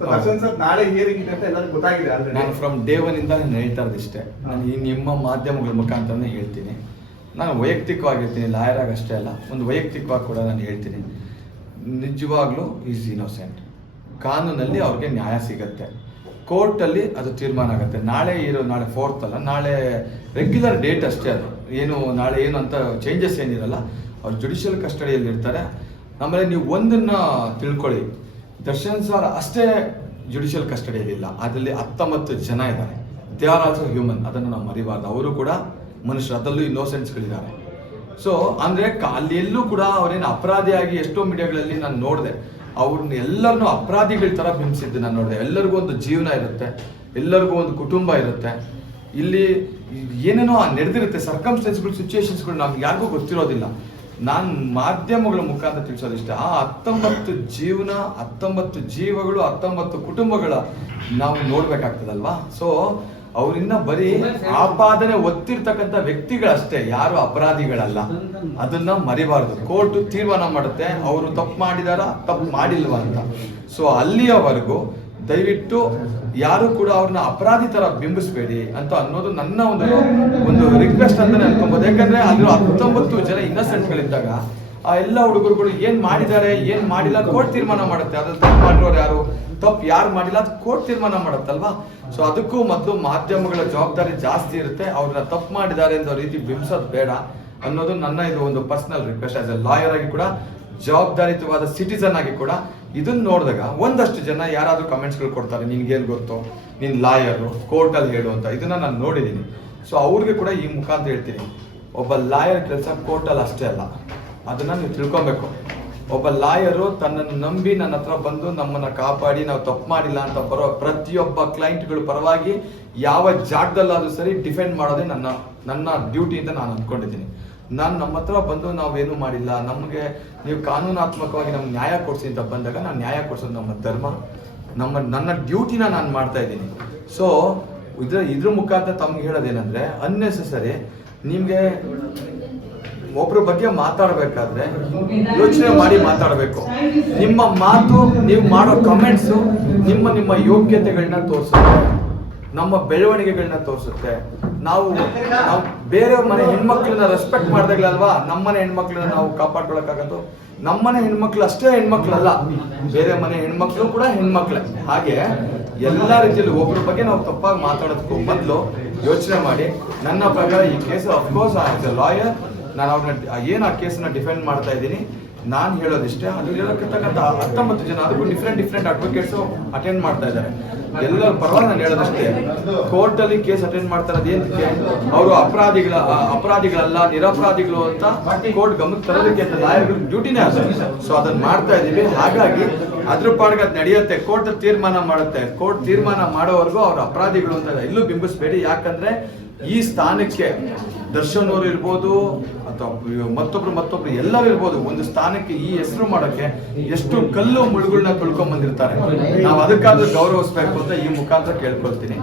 Darshan sir ನಾಳೆ hearing ಇದೆ ಅಂತ ಎಲ್ಲರಿಗೂ ಗೊತ್ತಾಗಿದೆ ಆಲ್ರೆಡಿ. ನಾನು ಫ್ರಮ್ ಡೇ ಒನ್ ಇಂದ ನಾನು ಹೇಳ್ತಾ ಇರೋದಿಷ್ಟೇ. ನಾನು ಈ ನಿಮ್ಮ ಮಾಧ್ಯಮಗಳ ಮುಖಾಂತರನೇ ಹೇಳ್ತೀನಿ. ನಾನು ವೈಯಕ್ತಿಕವಾಗಿರ್ತೀನಿ, ಲಾಯರ್ ಆಗಿ ಅಷ್ಟೇ ಅಲ್ಲ, ಒಂದು ವೈಯಕ್ತಿಕವಾಗಿ ಕೂಡ ನಾನು ಹೇಳ್ತೀನಿ, ನಿಜವಾಗ್ಲೂ ಈಸ್ ಇನ್ನೋಸೆಂಟ್. ಕಾನೂನಲ್ಲಿ ಅವ್ರಿಗೆ ನ್ಯಾಯ ಸಿಗತ್ತೆ, ಕೋರ್ಟಲ್ಲಿ ಅದು ತೀರ್ಮಾನ ಆಗುತ್ತೆ. ನಾಳೆ 4th ಅಲ್ಲ, ನಾಳೆ ರೆಗ್ಯುಲರ್ ಡೇಟ್ ಅಷ್ಟೇ. ಅದು ಏನು ನಾಳೆ ಏನು ಅಂತ ಚೇಂಜಸ್ ಏನಿರಲ್ಲ. ಅವ್ರು ಜುಡಿಷಿಯಲ್ ಕಸ್ಟಡಿಯಲ್ಲಿ ಇರ್ತಾರೆ. ಆಮೇಲೆ ನೀವು ಒಂದನ್ನ ತಿಳ್ಕೊಳ್ಳಿ, ದರ್ಶನ್ ಸರ್ ಅಷ್ಟೇ ಜುಡಿಷಿಯಲ್ ಕಸ್ಟಡಿಯಲ್ಲಿಲ್ಲ, ಅದರಲ್ಲಿ 19 ಜನ ಇದ್ದಾರೆ. ದೇ ಆರ್ ಆಲ್ಸೋ ಹ್ಯೂಮನ್, ಅದನ್ನು ನಾವು ಮರಿಬಾರ್ದು. ಅವರು ಕೂಡ ಮನುಷ್ಯರು, ಅದರಲ್ಲೂ ಇನ್ನೋಸೆನ್ಸ್ಗಳಿದ್ದಾರೆ. ಸೊ ಅಂದರೆ ಅಲ್ಲಿ ಎಲ್ಲೂ ಕೂಡ ಅವರೇನು ಅಪರಾಧಿಯಾಗಿ ಎಷ್ಟೋ ಮೀಡಿಯಾಗಳಲ್ಲಿ ನಾನು ನೋಡಿದೆ, ಅವ್ರನ್ನ ಎಲ್ಲರನ್ನೂ ಅಪರಾಧಿಗಳ ಥರ ಬಿಂಬಿಸಿದ್ದು ನಾನು ನೋಡಿದೆ. ಎಲ್ಲರಿಗೂ ಒಂದು ಜೀವನ ಇರುತ್ತೆ, ಎಲ್ಲರಿಗೂ ಒಂದು ಕುಟುಂಬ ಇರುತ್ತೆ. ಇಲ್ಲಿ ಏನೇನೋ ನಡೆದಿರುತ್ತೆ, ಸರ್ಕಮ್ಸ್ಟೆನ್ಸ್ಗಳು, ಸಿಚುವೇಶನ್ಸ್ಗಳು ನಮ್ಗೆ ಯಾರಿಗೂ ಗೊತ್ತಿರೋದಿಲ್ಲ. ನಾನು ಮಾಧ್ಯಮಗಳ ಮುಖಾಂತರ ತಿಳಿಸೋದಿಷ್ಟ, ಆ 19 ಜೀವನ, 19 ಜೀವಗಳು, 19 ಕುಟುಂಬಗಳ ನಾವು ನೋಡ್ಬೇಕಾಗ್ತದಲ್ವಾ. ಸೊ ಅವರಿಂದ ಬರೀ ಆಪಾದನೆ ಒತ್ತಿರ್ತಕ್ಕಂಥ ವ್ಯಕ್ತಿಗಳಷ್ಟೇ, ಯಾರು ಅಪರಾಧಿಗಳಲ್ಲ. ಅದನ್ನ ಮರಿಬಾರ್ದು. ಕೋರ್ಟ್ ತೀರ್ಮಾನ ಮಾಡುತ್ತೆ ಅವರು ತಪ್ಪು ಮಾಡಿದಾರ, ತಪ್ಪು ಮಾಡಿಲ್ವಾ ಅಂತ. ಸೊ ಅಲ್ಲಿಯವರೆಗೂ ದಯವಿಟ್ಟು ಯಾರು ಕೂಡ ಅವ್ರನ್ನ ಅಪರಾಧಿ ತರ ಬಿಂಬಿಸ್ಬೇಡಿ ಅಂತ ಅನ್ನೋದು ನನ್ನ ಒಂದು ರಿಕ್ವೆಸ್ಟ್ ಅಂತ ಅನ್ಕೊಬೋದು. ಯಾಕಂದ್ರೆ ಅಲ್ಲಿರೋ 19 ಜನ ಇನ್ನಸೆಂಟ್ಗಳಿದ್ದಾಗ ಆ ಎಲ್ಲ ಹುಡುಗರುಗಳು ಏನ್ ಮಾಡಿದ್ದಾರೆ ಏನ್ ಮಾಡಿಲ್ಲ ಕೋರ್ಟ್ ತೀರ್ಮಾನ ಮಾಡುತ್ತೆ. ಅದ್ರಲ್ಲಿ ತಪ್ಪು ಮಾಡಿರೋರು ಯಾರು, ತಪ್ಪು ಯಾರು ಮಾಡಿಲ್ಲ ಅದು ಕೋರ್ಟ್ ತೀರ್ಮಾನ ಮಾಡುತ್ತಲ್ವಾ. ಸೊ ಅದಕ್ಕೂ ಮೊದಲು ಮಾಧ್ಯಮಗಳ ಜವಾಬ್ದಾರಿ ಜಾಸ್ತಿ ಇರುತ್ತೆ. ಅವ್ರನ್ನ ತಪ್ಪು ಮಾಡಿದ್ದಾರೆ ಅಂತ ರೀತಿ ಬಿಂಬಿಸೋದು ಬೇಡ ಅನ್ನೋದು ನನ್ನ ಇದು ಒಂದು personal request. As A lawyer ಆಗಿ ಕೂಡ, ಜವಾಬ್ದಾರಿಯುತವಾದ ಸಿಟಿಸನ್ ಆಗಿ ಕೂಡ ಇದನ್ನ ನೋಡಿದಾಗ ಒಂದಷ್ಟು ಜನ ಯಾರಾದ್ರೂ ಕಮೆಂಟ್ಸ್ಗಳು ಕೊಡ್ತಾರೆ, ನಿನ್ಗೇನು ಗೊತ್ತು, ನೀನ್ ಲಾಯರು, ಕೋರ್ಟಲ್ಲಿ ಹೇಳು ಅಂತ. ಇದನ್ನ ನಾನು ನೋಡಿದ್ದೀನಿ. ಸೊ ಅವ್ರಿಗೆ ಕೂಡ ಈ ಮುಖಾಂತರ ಹೇಳ್ತೀನಿ, ಒಬ್ಬ ಲಾಯರ್ ಕೆಲಸ ಕೋರ್ಟಲ್ಲಿ ಅಷ್ಟೇ ಅಲ್ಲ, ಅದನ್ನ ನೀವು ತಿಳ್ಕೊಬೇಕು. ಒಬ್ಬ ಲಾಯರು ತನ್ನನ್ನು ನಂಬಿ ನನ್ನ ಹತ್ರ ಬಂದು ನಮ್ಮನ್ನ ಕಾಪಾಡಿ ನಾವು ತಪ್ಪು ಮಾಡಿಲ್ಲ ಅಂತ ಬರೋ ಪ್ರತಿಯೊಬ್ಬ ಕ್ಲೈಂಟ್ಗಳು ಪರವಾಗಿ ಯಾವ ಜಾಗದಲ್ಲಾದ್ರೂ ಸರಿ ಡಿಫೆಂಡ್ ಮಾಡೋದೇ ನನ್ನ ಡ್ಯೂಟಿ ಅಂತ ನಾನು ಅಂದ್ಕೊಂಡಿದ್ದೀನಿ. ನಮ್ಮ ಹತ್ರ ಬಂದು ನಾವೇನು ಮಾಡಿಲ್ಲ, ನಮಗೆ ನೀವು ಕಾನೂನಾತ್ಮಕವಾಗಿ ನಮ್ಗೆ ನ್ಯಾಯ ಕೊಡಿಸಿ ಅಂತ ಬಂದಾಗ ನಾನು ನ್ಯಾಯ ಕೊಡಿಸೋದು ನಮ್ಮ ಧರ್ಮ, ನನ್ನ ಡ್ಯೂಟಿನ ನಾನು ಮಾಡ್ತಾ ಇದ್ದೀನಿ. ಸೊ ಇದ್ರ ಮುಖಾಂತರ ತಮ್ಗೆ ಹೇಳೋದೇನೆಂದ್ರೆ, ಅನ್ನೆಸೆಸರಿ ನಿಮ್ಗೆ ಒಬ್ರ ಬಗ್ಗೆ ಮಾತಾಡಬೇಕಾದ್ರೆ ಯೋಚನೆ ಮಾಡಿ ಮಾತಾಡಬೇಕು. ನಿಮ್ಮ ಮಾತು, ನೀವು ಮಾಡೋ ಕಮೆಂಟ್ಸು ನಿಮ್ಮ ಯೋಗ್ಯತೆಗಳನ್ನ ತೋರಿಸುತ್ತೆ, ನಮ್ಮ ಬೆಳವಣಿಗೆಗಳನ್ನ ತೋರಿಸುತ್ತೆ. ನಾವು ಬೇರೆ ಮನೆ ಹೆಣ್ಮಕ್ಳನ್ನ ರೆಸ್ಪೆಕ್ಟ್ ಮಾಡಿದಾಗಲಲ್ವಾ ನಮ್ಮನೆ ಹೆಣ್ಮಕ್ಳನ್ನ ನಾವು ಕಾಪಾಡ್ಕೊಳಕ್ಕಾಗದು. ನಮ್ಮನೆ ಹೆಣ್ಮಕ್ಳು ಅಷ್ಟೇ ಹೆಣ್ಮಕ್ಳಲ್ಲ, ಬೇರೆ ಮನೆ ಹೆಣ್ಮಕ್ಳು ಕೂಡ ಹೆಣ್ಮಕ್ಳೆ. ಹಾಗೆ ಎಲ್ಲ ರೀತಿಯಲ್ಲಿ ಒಬ್ಬರ ಬಗ್ಗೆ ನಾವು ತಪ್ಪಾಗಿ ಮಾತಾಡೋದಕ್ಕೂ ಮೊದಲು ಯೋಚನೆ ಮಾಡಿ. ನನ್ನ ಪ್ರಕಾರ ಈ case of course as A lawyer ನಾನು ಅವ್ರನ್ನ ಏನು ಆ ಕೇಸನ್ನ ಡಿಫೆಂಡ್ ಮಾಡ್ತಾ ಇದ್ದೀನಿ. ನಾನು ಹೇಳೋದಿಷ್ಟೇ, ಅದ್ರಲ್ಲಿ ಇರತಕ್ಕಂಥ 19 ಜನ, ಅದಕ್ಕೂ ಡಿಫ್ರೆಂಟ್ ಅಡ್ವೊಕೇಟ್ಸು ಅಟೆಂಡ್ ಮಾಡ್ತಾ ಇದ್ದಾರೆ. ಎಲ್ಲರ ಪರವಾಗಿ ನಾನು ಹೇಳೋದಷ್ಟೇ, ಕೋರ್ಟಲ್ಲಿ ಕೇಸ್ ಅಟೆಂಡ್ ಮಾಡ್ತಾ ಇರೋದು ಏನಕ್ಕೆ, ಅವರು ಅಪರಾಧಿಗಳಲ್ಲ, ನಿರಪರಾಧಿಗಳು ಅಂತ ಕೋರ್ಟ್ ಗಮನಕ್ಕೆ ತರೋದಕ್ಕೆ ಅಂತ ಲಾಯರ್ಗಳ ಡ್ಯೂಟಿನೇ ಅದು. ಸೊ ಅದನ್ನ ಮಾಡ್ತಾ ಇದ್ದೀವಿ. ಹಾಗಾಗಿ ಅದ್ರ ಪಾಡಿಗೆ ಅದು ನಡೆಯುತ್ತೆ, ಕೋರ್ಟ್ ತೀರ್ಮಾನ ಮಾಡುತ್ತೆ. ಕೋರ್ಟ್ ತೀರ್ಮಾನ ಮಾಡೋವರೆಗೂ ಅವ್ರ ಅಪರಾಧಿಗಳು ಅಂತ ಎಲ್ಲೂ ಬಿಂಬಿಸ್ಬೇಡಿ. ಯಾಕಂದ್ರೆ ಈ ಸ್ಥಾನಕ್ಕೆ ದರ್ಶನ್ ಅವರು ಇರ್ಬೋದು ಅಥವಾ ಮತ್ತೊಬ್ರು ಎಲ್ಲರೂ ಇರ್ಬೋದು, ಒಂದು ಸ್ಥಾನಕ್ಕೆ ಈ ಹೆಸರು ಮಾಡೋಕ್ಕೆ ಎಷ್ಟು ಕಲ್ಲು ಮುಳುಗಳನ್ನ ತುಳ್ಕೊಂಡ್ ಬಂದಿರ್ತಾರೆ. ನಾವು ಅದಕ್ಕಾದ್ರೂ ಗೌರವಿಸ್ಬೇಕು ಅಂತ ಈ ಮುಖಾಂತರ ಕೇಳ್ಕೊಳ್ತೀನಿ.